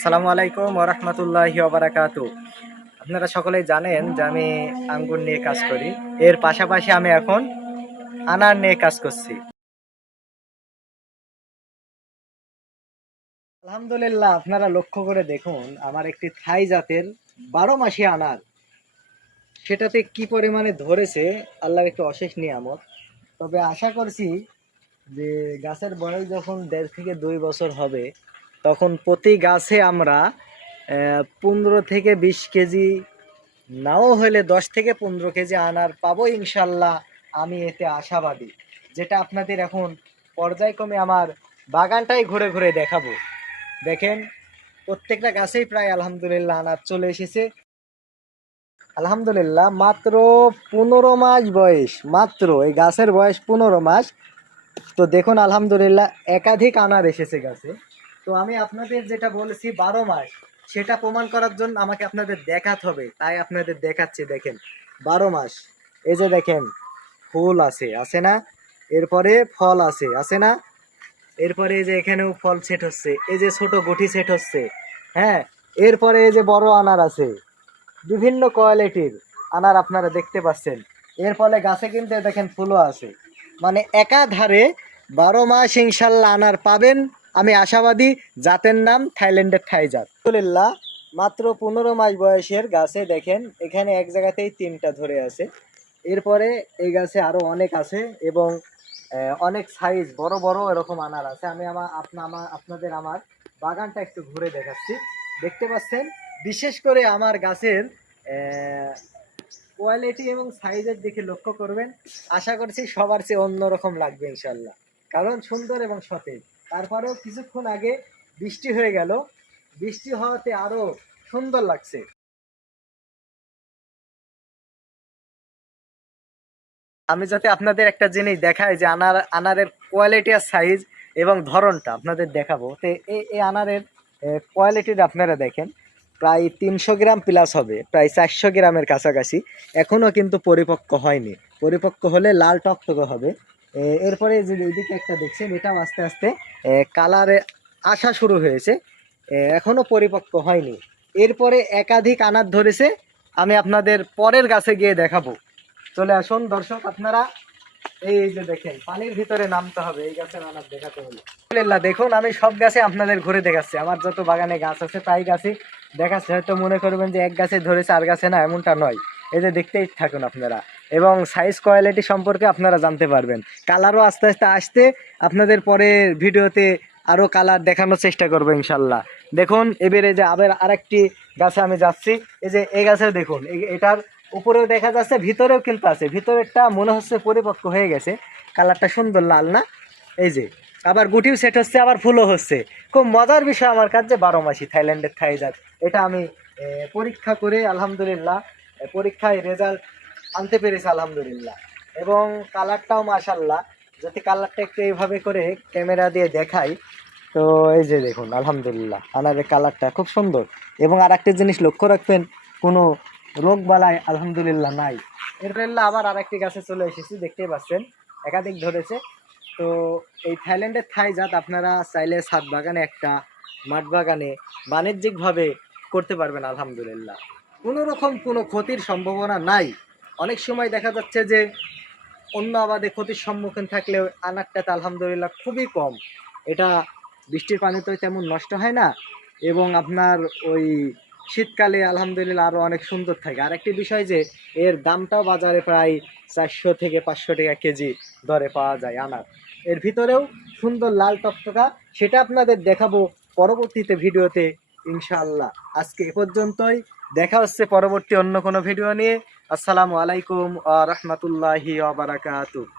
আসসালামু আলাইকুম ওয়া রাহমাতুল্লাহি ওয়া বারাকাতুহু। আপনারা সকলেই জানেন যে আমি আঙ্গুর নিয়ে কাজ করি। এর পাশাপাশি আমি এখন আনার নিয়ে কাজ করছি। আলহামদুলিল্লাহ, আপনারা লক্ষ্য করে দেখুন আমার একটি থাই জাতের 12 মাসি আনার, সেটাতে কি পরিমাণে ধরেছে আল্লাহর একটু অশেষ নিয়ামত। তবে আশা করছি যে গাছের বয়স যখন 1.5 থেকে 2 বছর হবে তখন প্রতি গাছে আমরা 15 থেকে 20 কেজি, নাও হলে 10 থেকে 15 কেজি আনার পাবো ইনশাল্লাহ। আমি এতে আশাবাদী, যেটা আপনাদের এখন পর্যায়ক্রমে আমার বাগানটাই ঘুরে ঘুরে দেখাবো। দেখেন, প্রত্যেকটা গাছেই প্রায় আলহামদুলিল্লাহ আনার চলে এসেছে। আলহামদুলিল্লাহ, মাত্র 15 মাস বয়স, মাত্র এই গাছের বয়স 15 মাস। তো দেখুন আলহামদুলিল্লাহ একাধিক আনার এসেছে গাছে। তো আমি আপনাদের যেটা বলেছি 12 মাস, সেটা প্রমাণ করার জন্য আমাকে আপনাদের দেখাতে হবে, তাই আপনাদের দেখাচ্ছি। দেখেন 12 মাস, এই যে দেখেন ফুল আছে, আছে না? এরপরে ফল আছে, আছে না? এরপরে এই যে এখানেও ফল সেট হচ্ছে, এই যে ছোট গুটি সেট হচ্ছে। হ্যাঁ, এরপরে এই যে বড় আনার আছে, বিভিন্ন কোয়ালিটির আনার আপনারা দেখতে পাচ্ছেন। এর ফলে গাছে কিন্তু দেখেন ফুলও আছে। মানে একাধারে 12 মাস ইনশাল্লাহ আনার পাবেন, আমি আশাবাদী। জাতের নাম থাইল্যান্ডের থাই জাত। আলহামদুলিল্লাহ, মাত্র 15 মাস বয়সের গাছে দেখেন এখানে এক জায়গাতেই 3টা ধরে আছে। এরপরে এই গাছে আরো অনেক আছে এবং অনেক সাইজ বড় বড় এরকম আনার আছে। আমি আপনাদের আমার বাগানটা একটু ঘুরে দেখাচ্ছি। দেখতে পাচ্ছেন, বিশেষ করে আমার গাছের কোয়ালিটি এবং সাইজের দিকে লক্ষ্য করবেন। আশা করছি সবার চেয়ে অন্যরকম লাগবে ইনশাল্লাহ, কারণ সুন্দর এবং সতেজ। তারপরেও কিছুক্ষণ আগে বৃষ্টি হয়ে গেল, বৃষ্টি হওয়াতে আরো সুন্দর লাগছে। আমি যাতে আপনাদের একটা জিনিস দেখাই যে আনারের কোয়ালিটি আর সাইজ এবং ধরনটা আপনাদের দেখাবো। তো এই আনারের কোয়ালিটিটা আপনারা দেখেন, প্রায় 300 গ্রাম প্লাস হবে, প্রায় 400 গ্রামের কাছাকাছি। এখনো কিন্তু পরিপক্ক হয়নি, পরিপক্ক হলে লাল টকটকে হবে। এরপরে যে এদিকে একটা দেখছেন, এটাও আস্তে আস্তে কালারে আসা শুরু হয়েছে, এখনো পরিপক্ক হয়নি। এরপরে একাধিক আনার ধরেছে, আমি আপনাদের পরের গাছে গিয়ে দেখাবো। চলে আসুন দর্শক আপনারা। এই যে দেখেন, পানির ভিতরে নামতে হবে এই গাছের আনার দেখাতে হলে। আলহামদুলিল্লাহ, দেখুন আমি সব গাছে আপনাদের ঘুরে দেখাচ্ছি। আমার যত বাগানে গাছ আছে তাই গাছে দেখাচ্ছে। হয়তো মনে করবেন যে এক গাছে ধরেছে আর গাছে না, এমনটা নয়। এই যে দেখতেই থাকুন আপনারা, এবং সাইজ কোয়ালিটি সম্পর্কে আপনারা জানতে পারবেন। কালারও আস্তে আস্তে আসতে আপনাদের পরে ভিডিওতে আরো কালার দেখানোর চেষ্টা করবো ইনশাল্লাহ। দেখুন এবারে যে আবার আরেকটি গাছে আমি যাচ্ছি। এই যে এই গাছে দেখুন, এটার উপরেও দেখা যাচ্ছে, ভিতরেও কিন্তু আছে। ভিতরেরটা মনে হচ্ছে পরিপক্ক হয়ে গেছে, কালারটা সুন্দর লাল না? এই যে আবার গুটিও সেট হচ্ছে, আবার ফুলও হচ্ছে। খুব মজার বিষয় আমার কাছে 12 মাসি থাইল্যান্ডের থাই জাত। এটা আমি পরীক্ষা করে আলহামদুলিল্লাহ পরীক্ষায় রেজাল্ট আনতে পেরেছি আলহামদুলিল্লাহ। এবং কালারটাও মাশাল্লাহ, যদি কালারটা একটু এইভাবে করে ক্যামেরা দিয়ে দেখাই, তো এই যে দেখুন আলহামদুলিল্লাহ আনারের কালারটা খুব সুন্দর। এবং আর একটা জিনিস লক্ষ্য রাখবেন, কোনো রোগ বালাই আলহামদুলিল্লাহ নাই। এরপর আবার আরেকটি গাছে চলে এসেছি, দেখতেই পাচ্ছেন একাধিক ধরেছে। তো এই থাইল্যান্ডের থাই জাত আপনারা চাইলে ছাদ বাগানে, একটা মাঠ বাগানে বাণিজ্যিকভাবে করতে পারবেন আলহামদুলিল্লাহ। কোনো রকম কোনো ক্ষতির সম্ভাবনা নাই। অনেক সময় দেখা যাচ্ছে যে অন্য আবাদে ক্ষতির সম্মুখীন থাকলেও আনারটাতে আলহামদুলিল্লাহ খুবই কম। এটা বৃষ্টির পানিতে তেমন নষ্ট হয় না, এবং আপনার ওই শীতকালে আলহামদুলিল্লাহ আরও অনেক সুন্দর থাকে। আর একটি বিষয় যে এর দামটাও বাজারে প্রায় 400 থেকে 500 টাকা কেজি দরে পাওয়া যায় আনার। এর ভিতরেও সুন্দর লাল টকটকা, সেটা আপনাদের দেখাবো পরবর্তীতে ভিডিওতে ইনশাআল্লাহ। আজকে এ পর্যন্তই, দেখা হচ্ছে পরবর্তী অন্য কোনো ভিডিও নিয়ে। আসসালামু আলাইকুম ওয়া রাহমাতুল্লাহি ওয়া বারাকাতুহু।